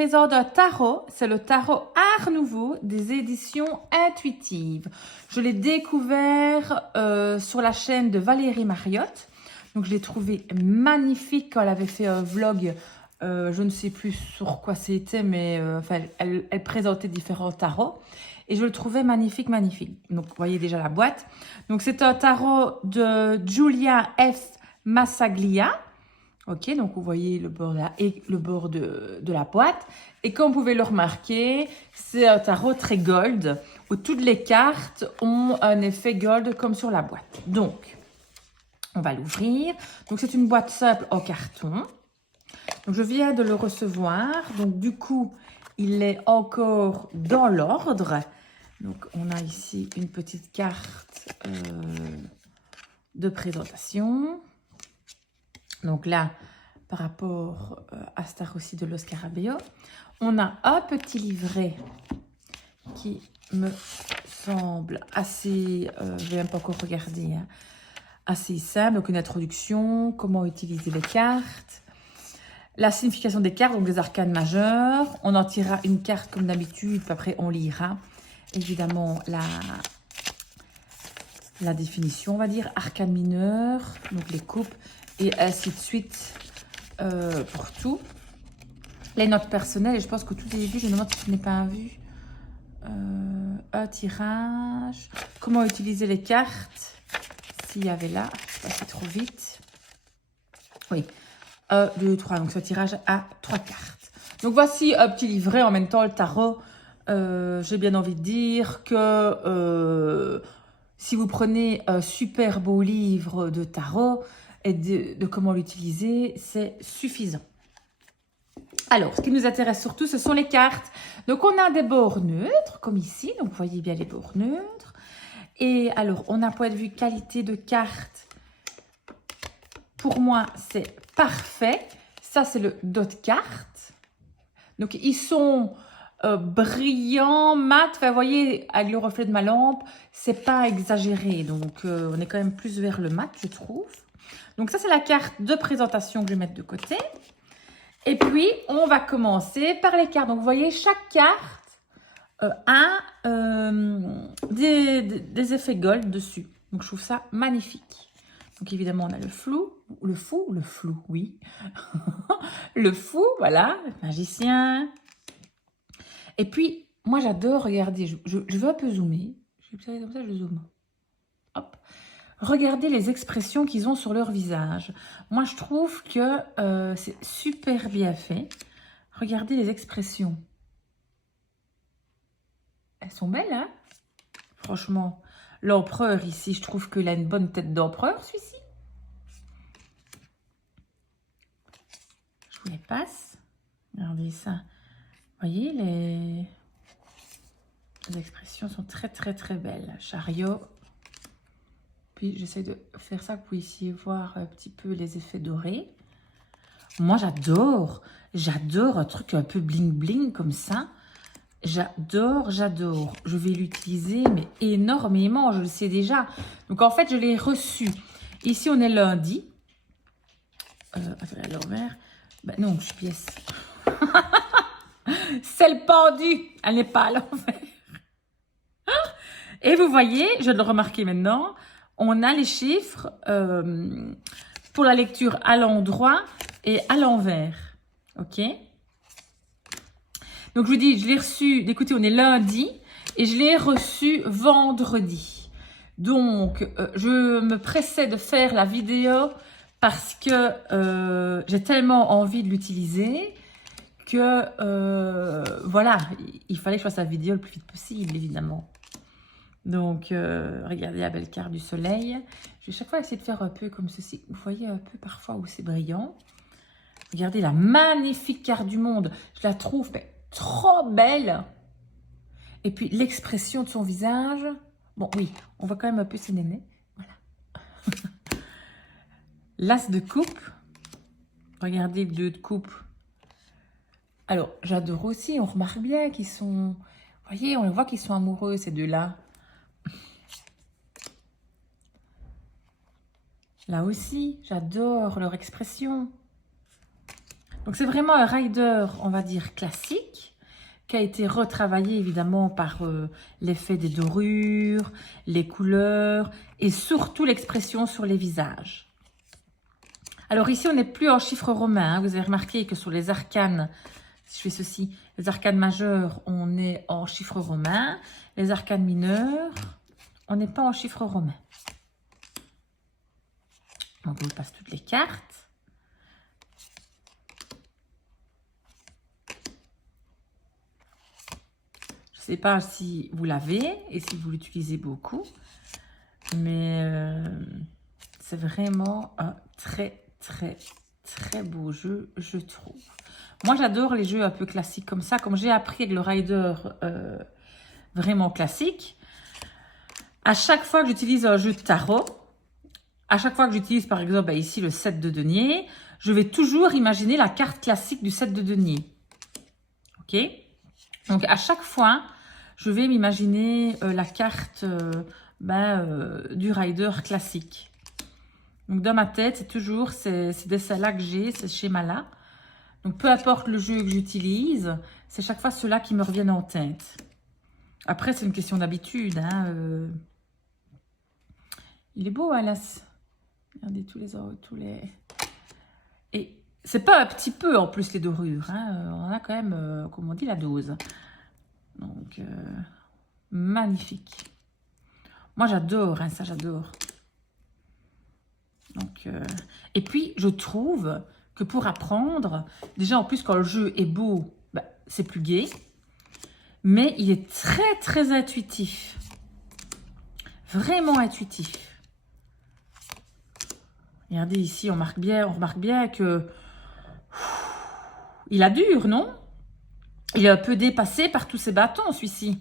présente un tarot. C'est le tarot Art Nouveau des éditions intuitives. Je l'ai découvert sur la chaîne de Valérie Mariotte. Donc, je l'ai trouvé magnifique quand elle avait fait un vlog. Je ne sais plus sur quoi c'était, mais enfin, elle présentait différents tarots. Et je le trouvais magnifique, magnifique. Donc, vous voyez déjà la boîte. Donc, c'est un tarot de Giulia F. Massaglia. Ok, donc vous voyez le bord là et le bord de la boîte. Et comme vous pouvez le remarquer, c'est un tarot très gold, où toutes les cartes ont un effet gold comme sur la boîte. Donc, on va l'ouvrir. Donc, c'est une boîte simple en carton. Donc, je viens de le recevoir. Donc, du coup, il est encore dans l'ordre. Donc, on a ici une petite carte de présentation. Donc là, par rapport à Star aussi de Los Scarabeo, on a un petit livret qui me semble assez, je vais même pas encore regarder, hein, assez simple. Donc une introduction, comment utiliser les cartes, la signification des cartes, donc les arcanes majeures. On en tirera une carte comme d'habitude, puis après on lira évidemment la définition, on va dire, arcane mineure, donc les coupes, et ainsi de suite pour tout. Les notes personnelles, et je pense que tout est vu, je me demande si je n'ai pas vu. Un tirage, comment utiliser les cartes, s'il y avait là, je suis passée trop vite. Oui, 1, 2, 3, donc ce tirage à 3 cartes. Donc voici un petit livret, en même temps le tarot. J'ai bien envie de dire que si vous prenez un super beau livre de tarot et de comment l'utiliser, c'est suffisant. Alors, ce qui nous intéresse surtout, ce sont les cartes. Donc, on a des bords neutres, comme ici. Donc, vous voyez bien les bords neutres. Et alors, on a point de vue qualité de carte. Pour moi, c'est parfait. Ça, c'est le dot carte. Donc, ils sont brillants, mat. Enfin, vous voyez, avec le reflet de ma lampe, c'est pas exagéré. Donc, on est quand même plus vers le mat, je trouve. Donc, ça, c'est la carte de présentation que je vais mettre de côté. Et puis, on va commencer par les cartes. Donc, vous voyez, chaque carte a des effets gold dessus. Donc, je trouve ça magnifique. Donc, évidemment, on a le flou, le flou, oui. Le fou, voilà, le magicien. Et puis, moi, j'adore regarder. Je veux un peu zoomer. Je vais comme ça, je zoome. Hop. Regardez les expressions qu'ils ont sur leur visage. Moi, je trouve que c'est super bien fait. Regardez les expressions. Elles sont belles, hein? Franchement, l'empereur ici, je trouve qu'il a une bonne tête d'empereur, celui-ci. Je vous les passe. Regardez ça. Vous voyez, les expressions sont très, très, très belles. Chariot. Puis, j'essaie de faire ça que vous puissiez voir un petit peu les effets dorés. Moi, j'adore. J'adore un truc un peu bling-bling comme ça. J'adore, j'adore. Je vais l'utiliser, mais énormément, je le sais déjà. Donc, en fait, je l'ai reçu. Ici, on est lundi. Attendez, à l'envers. Ben non, je suis pièce. C'est le pendu. Elle n'est pas à l'envers. Et vous voyez, je le remarquer maintenant, on a les chiffres pour la lecture à l'endroit et à l'envers. OK? Donc, je vous dis, je l'ai reçu, écoutez, on est lundi et je l'ai reçu vendredi. Donc, je me pressais de faire la vidéo parce que j'ai tellement envie de l'utiliser que, voilà, il fallait que je fasse la vidéo le plus vite possible, évidemment. Donc, regardez la belle carte du soleil. Je vais chaque fois essayer de faire un peu comme ceci. Vous voyez un peu parfois où c'est brillant. Regardez la magnifique carte du monde. Je la trouve mais, trop belle. Et puis, l'expression de son visage. Bon, oui, on voit quand même un peu ses nénés. Voilà. L'as de coupe. Regardez le 2 de coupe. Alors, j'adore aussi. On remarque bien qu'ils sont... Vous voyez, on voit qu'ils sont amoureux, ces deux-là. Là aussi, j'adore leur expression. Donc c'est vraiment un rider, on va dire, classique, qui a été retravaillé évidemment par l'effet des dorures, les couleurs et surtout l'expression sur les visages. Alors ici, on n'est plus en chiffres romains. Hein. Vous avez remarqué que sur les arcanes, si je fais ceci, les arcanes majeures, on est en chiffres romains. Les arcanes mineures, on n'est pas en chiffres romains. Donc, on vous passe toutes les cartes. Je ne sais pas si vous l'avez et si vous l'utilisez beaucoup. Mais c'est vraiment un très beau jeu, je trouve. Moi, j'adore les jeux un peu classiques comme ça. Comme j'ai appris avec le rider vraiment classique, à chaque fois que j'utilise un jeu de tarot, à chaque fois que j'utilise par exemple ici le 7 de denier, je vais toujours imaginer la carte classique du 7 de denier. Ok? Donc à chaque fois, je vais m'imaginer la carte du rider classique. Donc dans ma tête, c'est toujours ces dessins-là que j'ai, ces schémas-là. Donc peu importe le jeu que j'utilise, c'est chaque fois ceux-là qui me reviennent en tête. Après, c'est une question d'habitude. Hein, Il est beau, Alas. Regardez tous les... Et c'est pas un petit peu en plus les dorures. Hein, on a quand même, comme on dit, la dose. Donc, magnifique. Moi, j'adore, hein, ça, j'adore. Donc, et puis, je trouve que pour apprendre, déjà, en plus, quand le jeu est beau, c'est plus gai. Mais il est très intuitif. Vraiment intuitif. Regardez ici, on remarque bien que il a dur, non? Il est un peu dépassé par tous ces bâtons, celui-ci.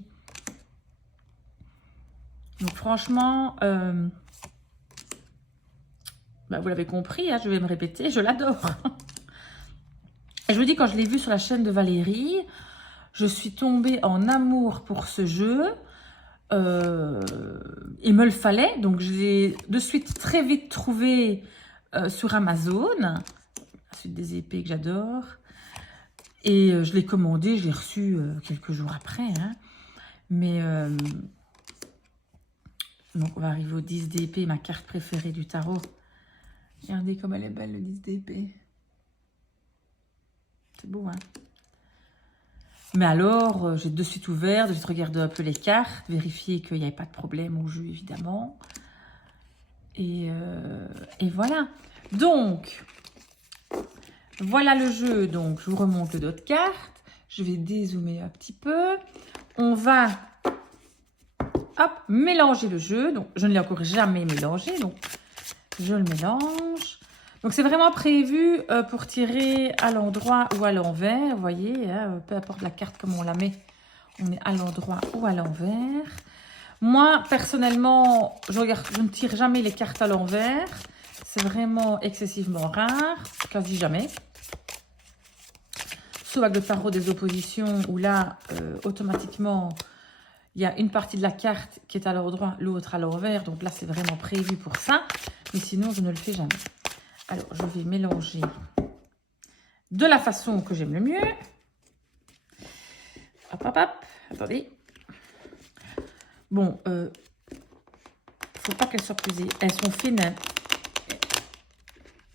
Donc franchement, vous l'avez compris, hein, je vais me répéter, je l'adore. Et je vous dis, quand je l'ai vu sur la chaîne de Valérie, je suis tombée en amour pour ce jeu. Il me le fallait, donc je l'ai de suite très vite trouvé sur Amazon. La suite des épées que j'adore. Et je l'ai commandé, je l'ai reçu quelques jours après. Hein. Mais donc on va arriver au 10 d'épée, ma carte préférée du tarot. Regardez comme elle est belle, le 10 d'épée. C'est beau, hein? Mais alors, j'ai de suite ouvert, de suite regardé un peu les cartes, vérifié qu'il n'y avait pas de problème au jeu, évidemment. Et voilà. Donc, voilà le jeu. Donc, je vous remonte d'autres cartes. Je vais dézoomer un petit peu. On va, hop, mélanger le jeu. Donc, je ne l'ai encore jamais mélangé. Donc, je le mélange. Donc, c'est vraiment prévu pour tirer à l'endroit ou à l'envers. Vous voyez, hein, peu importe la carte comme on la met, on est à l'endroit ou à l'envers. Moi, personnellement, je ne tire jamais les cartes à l'envers. C'est vraiment excessivement rare, quasi jamais. Sauf avec le tarot des oppositions, où là, automatiquement, il y a une partie de la carte qui est à l'endroit, l'autre à l'envers. Donc là, c'est vraiment prévu pour ça. Mais sinon, je ne le fais jamais. Alors, je vais mélanger de la façon que j'aime le mieux. Hop, hop, hop. Attendez. Bon, faut pas qu'elles soient pesées. Elles sont fines. Hein.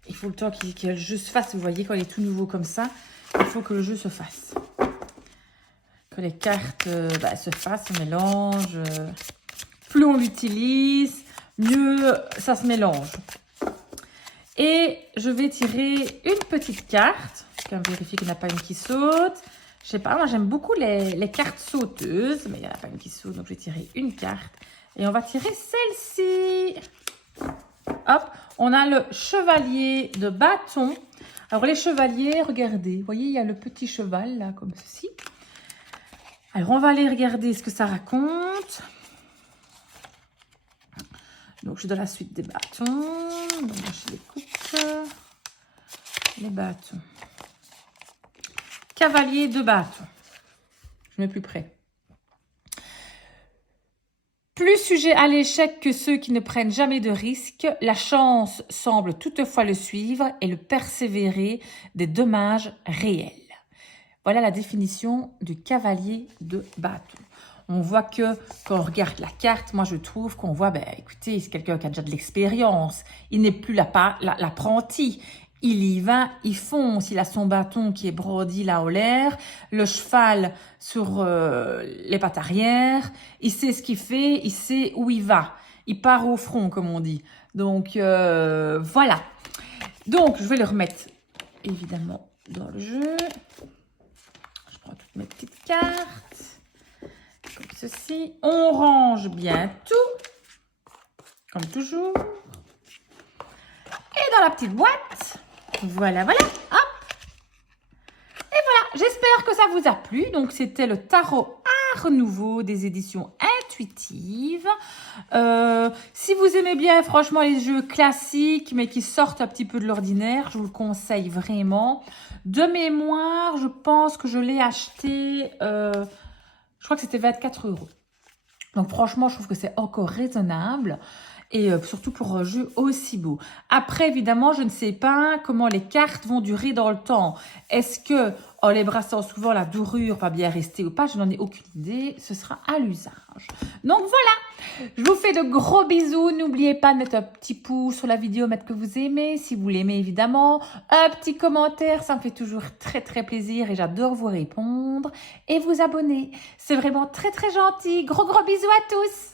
Il faut le temps que le jeu se fasse. Vous voyez, quand il est tout nouveau comme ça, il faut que le jeu se fasse. Que les cartes se fassent, se mélangent. Plus on l'utilise, mieux ça se mélange. Et je vais tirer une petite carte. Je vais vérifier qu'il n'y en a pas une qui saute. Je sais pas, moi j'aime beaucoup les cartes sauteuses, mais il n'y en a pas une qui saute, donc je vais tirer une carte. Et on va tirer celle-ci. Hop, on a le chevalier de bâton. Alors les chevaliers, regardez, vous voyez, il y a le petit cheval là, comme ceci. Alors on va aller regarder ce que ça raconte. Donc je suis dans la suite des bâtons. Donc, je les coupe. Les bâtons. Cavalier de bâton. Je mets plus près. Plus sujet à l'échec que ceux qui ne prennent jamais de risques, la chance semble toutefois le suivre et le persévérer des dommages réels. Voilà la définition du cavalier de bâton. On voit que quand on regarde la carte, moi je trouve qu'on voit, ben écoutez, c'est quelqu'un qui a déjà de l'expérience. Il n'est plus l'apprenti. Il y va, il fonce. Il a son bâton qui est brandi là en l'air, le cheval sur les pattes arrière. Il sait ce qu'il fait, il sait où il va. Il part au front, comme on dit. Donc voilà. Donc je vais le remettre évidemment dans le jeu. Je prends toutes mes petites cartes. Comme ceci. On range bien tout. Comme toujours. Et dans la petite boîte. Voilà, voilà. Hop. Et voilà. J'espère que ça vous a plu. Donc, c'était le tarot Art Nouveau des éditions Intuitives. Si vous aimez bien, franchement, les jeux classiques, mais qui sortent un petit peu de l'ordinaire, je vous le conseille vraiment. De mémoire, je pense que je l'ai acheté... je crois que c'était 24 €. Donc franchement, je trouve que c'est encore raisonnable. Et surtout pour un jeu aussi beau. Après, évidemment, je ne sais pas comment les cartes vont durer dans le temps. Est-ce que, en les brassant souvent, la dorure va bien rester ou pas? Je n'en ai aucune idée. Ce sera à l'usage. Donc voilà, je vous fais de gros bisous. N'oubliez pas de mettre un petit pouce sur la vidéo, mettre que vous aimez, si vous l'aimez évidemment. Un petit commentaire, ça me fait toujours très très plaisir et j'adore vous répondre. Et vous abonner, c'est vraiment très très gentil. Gros bisous à tous.